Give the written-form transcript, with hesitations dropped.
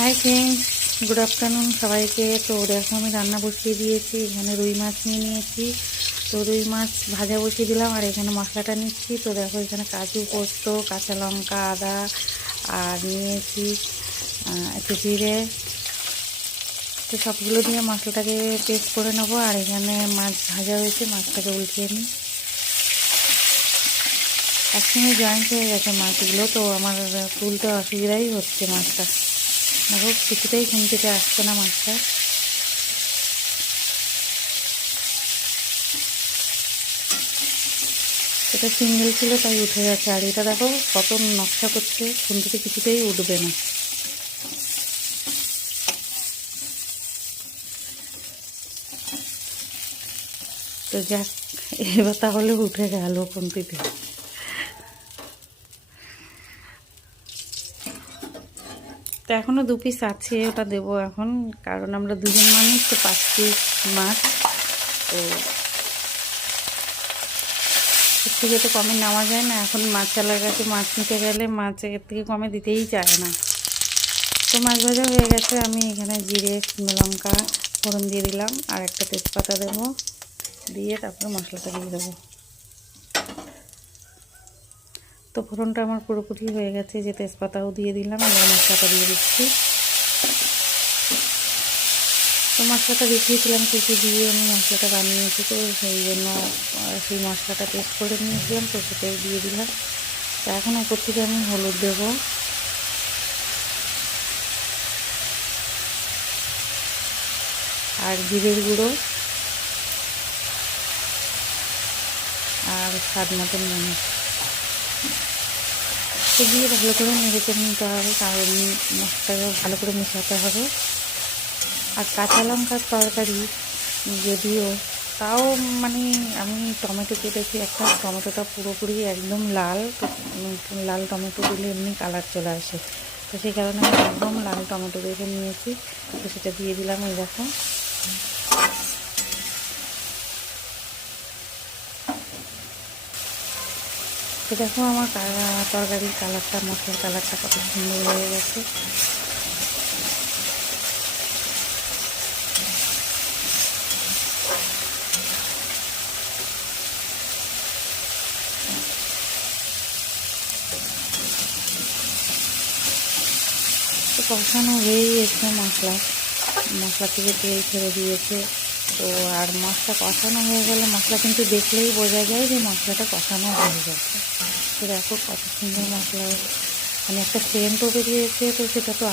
Hi friends, good afternoon সবাইকে। তো দেখো আমি রান্না বসিয়ে দিয়েছি। এখানে রুই মাছ নিয়ে নিয়েছি। তো রুই মাছ ভাজা বসিয়ে দিলাম আর এখানে মশলাটা নিচ্ছি। তো দেখো এখানে কাজু, পোস্ত, কাঁচা লঙ্কা, আদা আর নিয়েছি একটু জিরে। তো সবগুলো দিয়ে মশলাটাকে পেস্ট করে নেবো। আর এখানে মাছ ভাজা হয়েছে, মাছটাকে উল্টিয়ে নিই। একসঙ্গে জয়েন্ট হয়ে গেছে মাছগুলো, তো আমার তুলতে অসুবিধাই হচ্ছে মাছটা। দেখো কিছুতেই খুন্তিতে আসছে না মাছটা। এটা সিঙ্গেল ছিল তাই উঠে গেছে, আর এটা দেখো কত নকশা করছে, খুন্তিতে কিছুতেই উঠবে না। তো যাক, এবার তাহলে উঠে গেল খুন্তিতে। তো এখনও 2 পিস আছে, ওটা দেবো এখন, কারণ আমরা 2জন মানুষ, তো 5 পিস মাছ। তো এর থেকে তো কমে নেওয়া যায় না। এখন মাছওয়ালার কাছে মাছ নিতে গেলে মাছ এর থেকে কমে দিতেই চায় না। তো মাছ ভাজা হয়ে গেছে। আমি এখানে জিরে, শুকনো লঙ্কা ফোড়ন দিয়ে দিলাম, আর একটা তেজপাতা দেবো, দিয়ে তারপরে মশলাটা দিয়ে দেবো। তো ফোড়নটা আমার পুরোপুরি হয়ে গেছে, যে তেজপাতাও দিয়ে দিলাম, এবার মশলাটা দিয়ে দিচ্ছি। তো মশলাটা দেখিয়েছিলাম কী দিয়ে আমি মশলাটা বানিয়েছি, তো সেই জন্য সেই মশলাটা পেস্ট করে নিয়েছিলাম, তো সেটাই দিয়ে দিলাম। তো এখন উপর থেকে আমি হলুদ দেবো, আর জিরের গুঁড়ো, আর স্বাদ মতন নুন। তো দিয়ে ভালো করে নেড়ে নিতে হবে, কারণ মশলাটা ভালো করে মেশাতে হবে। আর কাঁচা লঙ্কার তরকারি যদিও, তাও মানে আমি টমেটো কেটেছি একটা, টমেটোটা পুরোপুরি একদম লাল। তো লাল টমেটো দিলে এমনি কালার চলে আসে, তো সেই কারণে আমি একদম লাল টমেটো দেখে নিয়েছি। তো সেটা দিয়ে দিলাম। এই দেখো, তো দেখো আমার তরকারির কালারটা, মশলার কালারটা কত সুন্দর হয়ে গেছে। তো কষানো হয়েই এসছে মশলা থেকে তেল ছেড়ে দিয়েছে। তো আর মশলা কষানো হয়ে গেলে, মশলা কিন্তু দেখলেই বোঝা যায় যে মশলাটা কষানো হয়ে গেছে। তো দেখো কত সুন্দর মশলা, মানে একটা সেন্টও বেরিয়েছে। তো সেটা তো